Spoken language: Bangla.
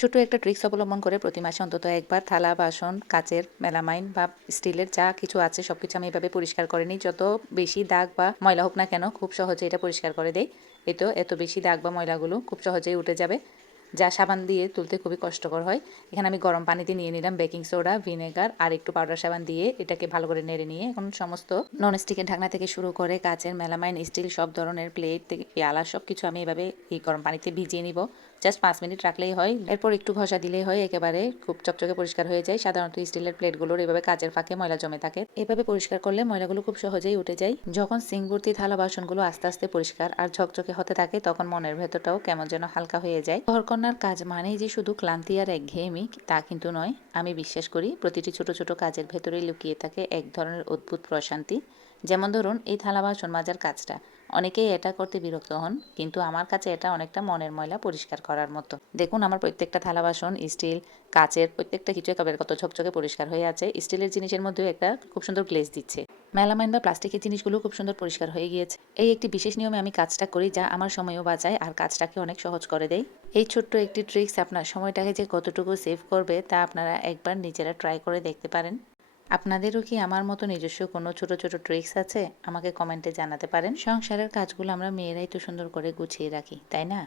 ছোট একটা ট্রিক্স অবলম্বন করে প্রতি মাসে অন্তত একবার থালা বাসন কাচের মেলামাইন বা স্টিলের যা কিছু আছে সবকিছু আমি এভাবে পরিষ্কার করে নিই। যত বেশি দাগ বা ময়লা হোক না কেন খুব সহজে এটা পরিষ্কার করে দেয়। এতো এত বেশি দাগ বা ময়লাগুলো খুব সহজেই উঠে যাবে, যা সাবান দিয়ে তুলতে খুবই কষ্টকর হয়। এখানে আমি গরম পানিতে নিয়ে নিলাম বেকিং সোডা, ভিনেগার আর একটু পাউডার সাবান দিয়ে এটাকে ভালো করে নেড়ে নিয়ে এখন সমস্ত ননস্টিকের ঢাকনা থেকে শুরু করে কাচের মেলামাইন স্টিল সব ধরনের প্লেট থেকে পেয়ালা সব কিছু আমি এভাবে এই গরম পানিতে ভিজিয়ে নিব। জাস্ট 5 মিনিট রাখলেই হয়, এরপর একটু ঘষা দিলেই হয়, একেবারে খুব চকচকে পরিষ্কার হয়ে যায়। সাধারণত স্টিলের প্লেটগুলোর এভাবে কাচের ফাঁকে ময়লা জমে থাকে, এভাবে পরিষ্কার করলে ময়লাগুলো খুব সহজেই উঠে যায়। যখন সিঙ্ক ভর্তি থালা বাসনগুলো আস্তে আস্তে পরিষ্কার আর ঝকঝকে হতে থাকে তখন মনের ভেতরটাও কেমন যেন হালকা হয়ে যায়। ঘরকন্নার কাজ মানেই যে শুধু ক্লান্তি আর একঘেয়েমি তা কিন্তু নয়। আমি বিশ্বাস করি প্রতিটি ছোট ছোট কাজের ভেতরেই লুকিয়ে থাকে এক ধরনের অদ্ভুত প্রশান্তি। যেমন ধরুন এই থালা বাসন মাজার কাজটা, অনেকেই এটা করতে বিরক্ত হন, কিন্তু আমার কাছে এটা অনেকটা মনের ময়লা পরিষ্কার করার মতো। দেখুন আমার প্রত্যেকটা থালা বাসন স্টিল কাচের প্রত্যেকটা কিছু একেবারে কত ঝকঝকে পরিষ্কার হয়ে আছে। স্টিলের জিনিসের মধ্যেও একটা খুব সুন্দর গ্লেজ দিচ্ছে। মেলামাইন বা প্লাস্টিকের জিনিসগুলো খুব সুন্দর পরিষ্কার হয়ে গিয়েছে। এই একটি বিশেষ নিয়মে আমি কাজটা করি যা আমার সময়ও বাঁচায় আর কাজটাকে অনেক সহজ করে দেয়। এই ছোট্ট একটি ট্রিক্স আপনার সময়টাকে যে কতটুকু সেভ করবে তা আপনারা একবার নিজেরা ট্রাই করে দেখতে পারেন। আপনাদেরও কি আমার মতো নিজস্ব কোনো ছোট ছোট ট্রিক্স আছে? আমাকে কমেন্টে জানাতে পারেন। সংসারের কাজগুলো আমরা মেয়েরাই তো সুন্দর করে গুছিয়ে রাখি, তাই না?